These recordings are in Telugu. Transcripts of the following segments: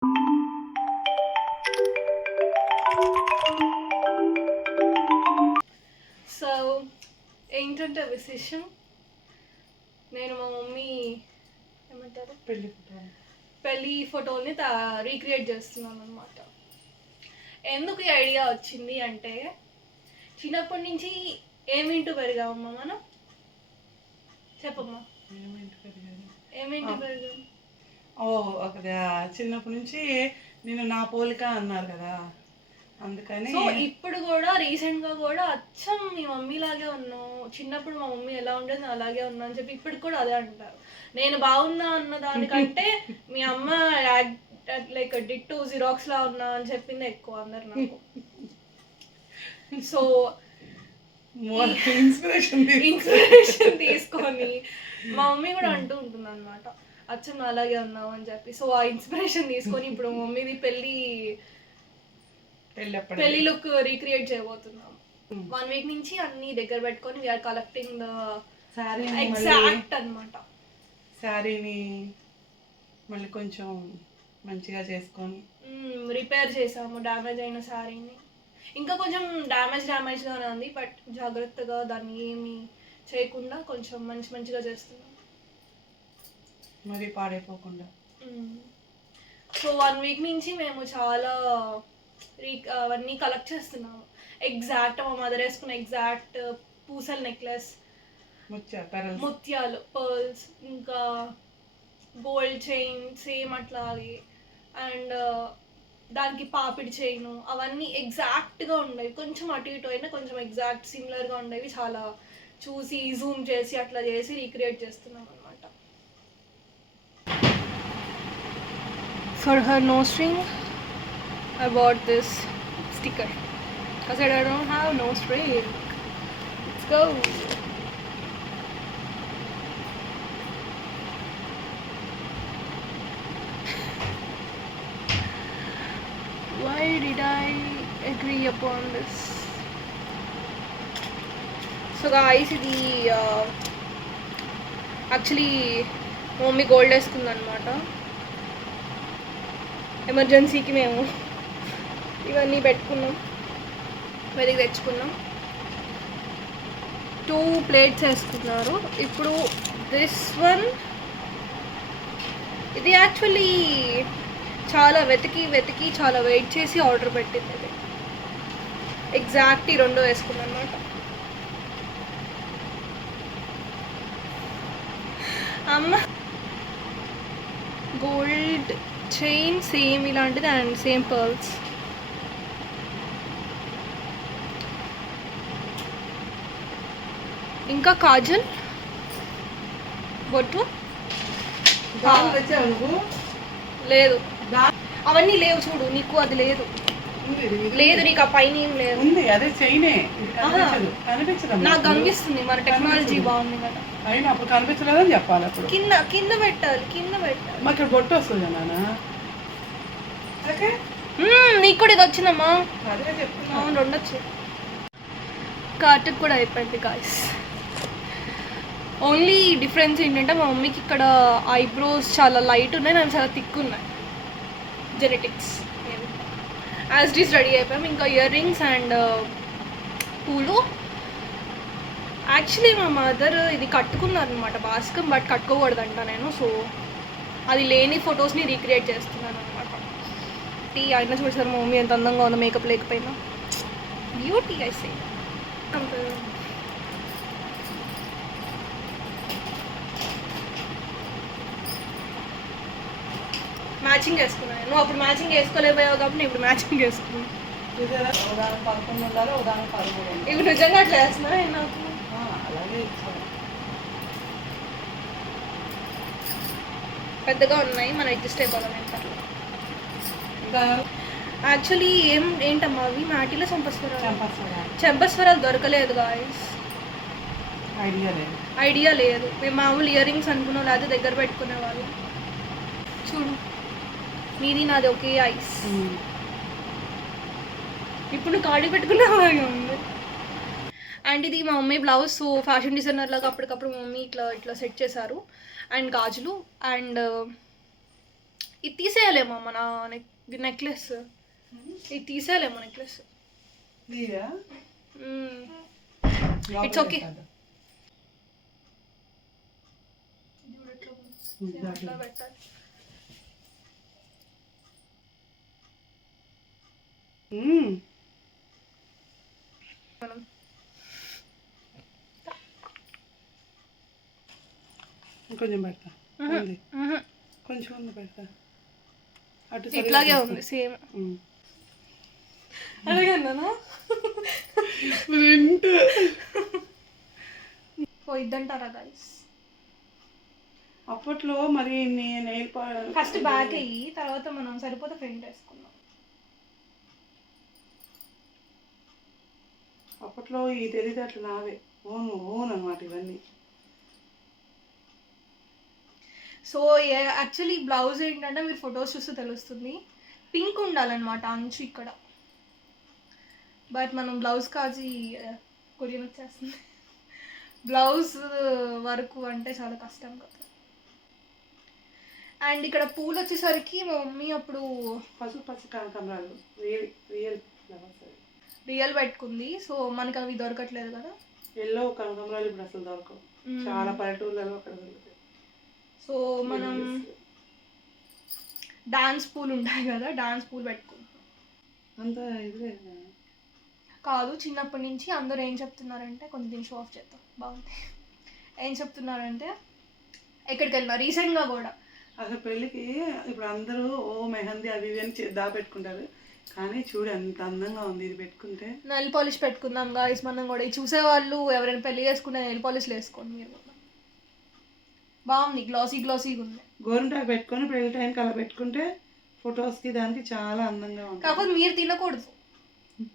సో ఏంటంటే విశేషం, నేను మా మమ్మీ ఏమంటారు పెళ్ళి ఫోటోని రీక్రియేట్ చేస్తున్నాను అనమాట. ఎందుకు ఈ ఐడియా వచ్చింది అంటే, చిన్నప్పటి నుంచి ఏం వింటూ పెరిగామమ్మా మనం? చెప్పమ్మా, ఏం వింటూ పెరిగాం? చిన్నప్పటి నుంచి నేను నా పోలిక అన్నారు కదా, అందుకని. సో ఇప్పుడు కూడా రీసెంట్ గా కూడా అచ్చం మీ మమ్మీ లాగే ఉన్నావు, చిన్నప్పుడు మా మమ్మీ ఎలా ఉండేది నేను అలాగే ఉన్నా అని చెప్పి ఇప్పుడు కూడా అదే అంటారు. నేను బాగున్నా అన్న దానికంటే మీ అమ్మ లైక్ డిట్టో జిరాక్స్ లా ఉన్నా అని చెప్పింది ఎక్కువ అందరు నాకు. సో ఇన్స్పిరేషన్ తీసుకొని మా మమ్మీ కూడా అంటూ ఉంటుంది అనమాట, అచ్చం అలాగే ఉన్నావు అని చెప్పి. సో ఆ ఇన్స్పిరేషన్ తీసుకొని ఇప్పుడు మమ్మీది పెళ్లి లుక్ రీక్రియేట్ చేయబోతున్నాం. 1 వీక్ నుంచి అన్ని దగ్గర పెట్టుకొని వీఆర్ కలెక్టింగ్ ద ఎగ్జాక్ట్ అన్నమాట. శారీని మళ్ళీ కొంచెం మంచిగా చేసుకొని రిపేర్ చేసాము డ్యామేజ్ అయిన శారీని. ఇంకా కొంచెం డ్యామేజ్గానే ఉంది, బట్ జాగ్రత్తగా దాన్ని ఏమి చేయకుండా కొంచెం మంచిగా చేస్తున్నాం, మరి పాడైపోకుండా. సో 1 వీక్ నుంచి మేము చాలా అవన్నీ కలెక్ట్ చేస్తున్నాము. ఎగ్జాక్ట్ మా మదర్ వేసుకున్న ఎగ్జాక్ట్ పూసల నెక్లెస్, ముత్యాలు, పర్ల్స్, ఇంకా గోల్డ్ చైన్ సేమ్ అట్లాగే, అండ్ దానికి పాపిడి చైన్, అవన్నీ ఎగ్జాక్ట్గా ఉండేవి. కొంచెం అటు ఇటు అయినా కొంచెం ఎగ్జాక్ట్ సిమిలర్గా ఉండేవి. చాలా చూసి జూమ్ చేసి అట్లా చేసి రీక్రియేట్ చేస్తున్నాం అనమాట. For her nose ring, I bought this sticker because I don't have nose ring. Let's go. Why did I agree upon this? So guys, ఇది యాక్చువల్లీ మమ్మీ గోల్డ్ వేసుకుందనమాట. ఎమర్జెన్సీకి మేము ఇవన్నీ పెట్టుకున్నాం, వెతికి తెచ్చుకున్నాం. 2 ప్లేట్స్ వేసుకున్నారు. ఇప్పుడు దిస్ వన్, ఇది యాక్చువల్లీ చాలా వెతికి చాలా వెయిట్ చేసి ఆర్డర్ పెట్టింది. ఇది ఎగ్జాక్ట్ ఈ 2 వేసుకున్నాం అనమాట. అమ్మ గోల్డ్ చైన్ సేమ్ ఇలాంటిది అండ్ సేమ్ పర్ల్స్. ఇంకా కాజల్, బొట్టు లేదు, అవన్నీ లేవు చూడు, నీకు అది లేదు, నీకు ఆ పైన ఏం లేదు. నాకు కనిపిస్తుంది, మన టెక్నాలజీ బాగుంది కదా. అప్పుడు కనిపించలేదని చెప్పాలి. అప్పుడు కింద పెట్టాలి. ఇక్కడ బొట్టు వస్తుంది నాన్న. నీకు కూడా ఇది వచ్చిందమ్మా? అవును, 2 వచ్చాయి. కార్టుకు కూడా అయిపోయింది గాయస్. ఓన్లీ డిఫరెన్స్ ఏంటంటే మా మమ్మీకి ఇక్కడ ఐబ్రోస్ చాలా లైట్ ఉన్నాయి, నాకు చాలా థిక్ ఉన్నాయి. Genetics. As it is ready అయిపోయాం. ఇంకా ఇయర్ రింగ్స్ అండ్ పూలు. యాక్చువల్లీ మా మదర్ ఇది కట్టుకున్నారనమాట బాస్కం, బట్ కట్టుకోకూడదంట నేను. సో అది లేని ఫొటోస్ని రీక్రియేట్ చేస్తున్నాను అనమాట. అయినా చూసారు మా మమ్మీ ఎంత అందంగా ఉందో మేకప్ లేకపోయినా. Beauty I say. మ్యాచింగ్ వేసుకున్నాను. నువ్వు అప్పుడు మ్యాచింగ్ వేసుకోలేకపోయావు కాబట్టి నేను ఇప్పుడు మ్యాచింగ్ వేసుకున్నాను. ఇప్పుడు నిజంగా అట్లా వేస్తున్నా నాకు. పెద్దగా ఉన్నాయి, మనం అడ్జస్ట్ అయిపోదాం. యాక్చువల్లీ ఏంటమ్మా అవి? మ్యాటిలో చెంపస్వరాలు దొరకలేదు గాయస్. ఐడియా లేదు. మేము మామూలు ఇయర్ రింగ్స్ అనుకున్నాం, లేకపోతే దగ్గర పెట్టుకునేవాళ్ళు. చూడు, నీది నాది ఒకే ఐస్. ఇప్పుడు నువ్వు కాడి పెట్టుకునేవాళ్ళు ఉంది. అండ్ ఇది మా mummy blouse. So fashion designer లాగా అప్పటికప్పుడు మా మమ్మీ ఇట్లా సెట్ చేశారు. అండ్ గాజులు అండ్ ఇది తీసేయలేమో మన నెక్లెస్, ఇది తీసేయలేమో నెక్లెస్. It's okay. పెట్టాలి. మనం కొంచెం పెడతా, కొంచెం ఉంది పెడతా. అటు ఇట్లాగే ఉంది సేమ్. అడగన్నానా పోయిద్దంటారా గైస్? అప్పట్లో మరి నెయిల్ ఫస్ట్ బ్యాక్ అయ్యి తర్వాత మనం సరిపోతే ఫ్రంట్ వేసుకున్నాం. అప్పట్లో ఈ తెలివితేటలు నావే, ఓన్ అన్నమాట ఇవన్నీ. సో యాక్చువల్లీ బ్లౌజ్ ఏంటంటే మీరు ఫొటోస్ చూస్తే తెలుస్తుంది, పింక్ ఉండాలన్నమాట అంచు ఇక్కడ. బట్ మనం బ్లౌజ్ కాజీ కొరియన్ వచ్చేస్తుంది. బ్లౌజ్ వరకు అంటే చాలా కష్టం కదా. అండ్ ఇక్కడ పూలు వచ్చేసరికి మా మమ్మీ అప్పుడు పసుపు కనకాంబరాలు రియల్ పెట్టుకుంది. సో మనకి అవి దొరకట్లేదు కదా. ఎల్లో కనకాంబరాలు ఇప్పుడు అసలు దొరకవు, చాలా పల్లెటూళ్ళలో అక్కడ దొరుకుతాయి. సో మనం డాన్స్ పూలు ఉంటాయి కదా, డాన్స్ పూలు పెట్టుకుంటాం. అంత ఇదే కాదు, చిన్నప్పటి నుంచి అందరూ ఏం చెప్తున్నారంటే, కొంచెం షో ఆఫ్ చేద్దాం బాగుంది. ఏం చెప్తున్నారంటే ఎక్కడికి వెళ్ళినా రీసెంట్గా కూడా అసలు పెళ్ళికి ఇప్పుడు అందరూ మెహందీ అవి ఇవి అని దాపెట్టుకుంటారు, కానీ చూడు ఎంత అందంగా ఉంది ఇది పెట్టుకుంటే. నెయిల్ పాలిష్ పెట్టుకుందాం గాయ్స్ మనం కూడా. ఇది చూసేవాళ్ళు ఎవరైనా పెళ్లి చేసుకుంటే నెయిల్ పాలిష్లు వేసుకోండి మీరు కూడా. బాగుంది, గ్లాసీగా ఉంది. గోరింటాకు పెట్టుకొని పెళ్లి టైంకి అలా పెట్టుకుంటే ఫొటోస్కి దానికి చాలా అందంగా ఉంటుంది. కాకపోతే మీరు తినకూడదు,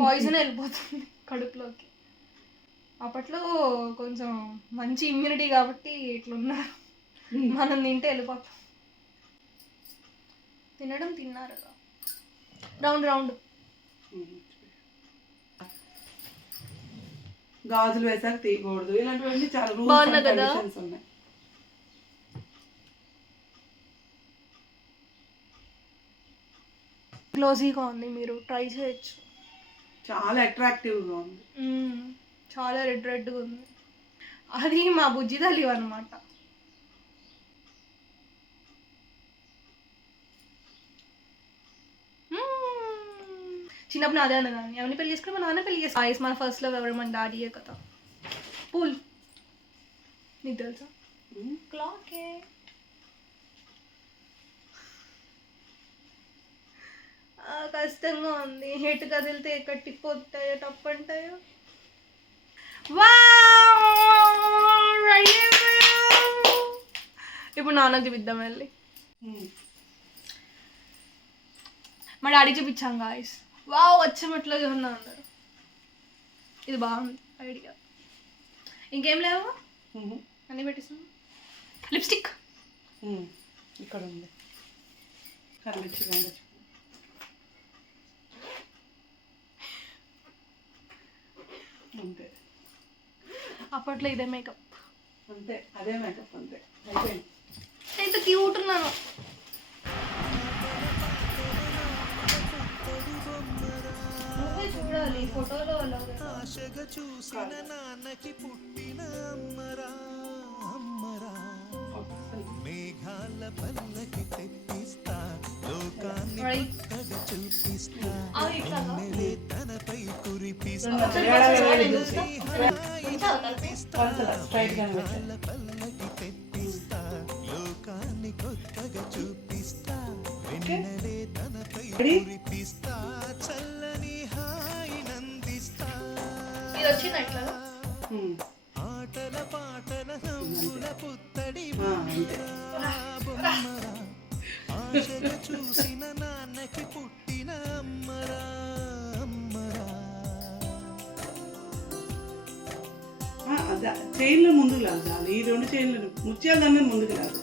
పాయిజన్ వెళ్ళిపోతుంది కడుపులోకి. అప్పట్లో కొంచెం మంచి ఇమ్యూనిటీ కాబట్టి ఇట్లున్నారు, మనం తింటే వెళ్ళిపోతాం. తిన్నారు రౌండ్ గాజులు వేసాక తీయకూడదు, ఇలాంటివన్నీ చాలా బాగున్నా కదా. ఉన్నాయి. గ్లోజీగా ఉంది, మీరు ట్రై చేయొచ్చు. చాలా అట్రాక్టివ్గా ఉంది, చాలా రెడ్గా ఉంది. అది మా బుజ్జి తల్లి అనమాట. చిన్నప్పుడు అదే అన్న కానీ ఎవరిని పెళ్లి చేసుకుని మా నాన్న పెళ్లి చేసుకుని మన ఫస్ట్ లవ్ ఎవరు, మన డాడీయే కదా. పూల్ నీకు తెలుసా? క్లాకే కష్టంగా ఉంది. హెట్ కదిలితే కట్టిపోతాయో తప్పంటాయో. ఇప్పుడు నాన్నకి చూపిద్దాం వెళ్ళి. మా డాడీకి చూపించాం గాయస్. వావ్ వచ్చేమట్లాగే ఉన్నా అన్నారు. ఇది బాగుంది ఐడియా. ఇంకేం లేవు అన్నీ పెట్టేసాం. లిప్స్టిక్ ఇక్కడ ఉంది, అంతే. అప్పట్లో ఇదే మేకప్, అంతే అదే మేకప్, అంతే అయిపోయింది. ఎంత క్యూట్ ఉన్నాను. నువ్వే చూడాలి ఫోటోలో. మేఘాల పల్లకి తెప్పిస్తా, లోకాన్ని చూపిస్తా, తనపై కురిపిస్తా, పల్లకి తెప్పిస్తా, లోకాన్ని కొత్తగా చూపిస్తా, వెన్నెలే తనపై కురిపిస్తా, చల్లని హాయి నందిస్తా. ఆటల పాటల నవ్వుల పుత్తడి బొమ్మరా, ఆశగా చూసిన నాన్నకి పుట్టిన అమ్మరా, అమ్మరా. చైన్లో ముందుకు లాగాలి, ఈ రెండు చైన్లు ముత్యాల దాన్ని ముందుకు లాగాలి.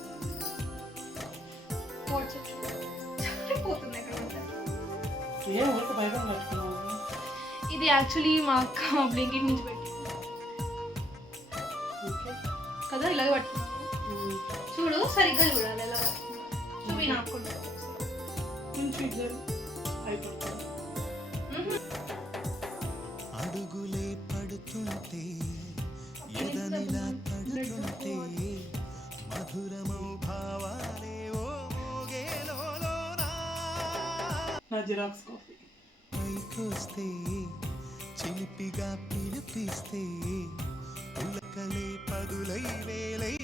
ఏం ఊరికి బయట కట్టుకున్నావు? ఇది యాక్చువల్లీ మా అక్క బ్లింకిట్ నుంచి పెట్టి కదా ఇలాగే పట్టుకున్నాను. చూడు సరిగ్గా చూడాలి ఎలా చూపి నాకు. కొంచెం ఇద్దరు అయిపోతుంది. అడుగులే పడుతుంటే ఎదనిలా తడుతుంటే మధురమౌ భావాలే ఓ మోగేలోనా నా జిరాక్స్ కాపీ. పైకొస్తే చిలిపిగా పిలిపిస్తే ఉలకలే పదులై వేలై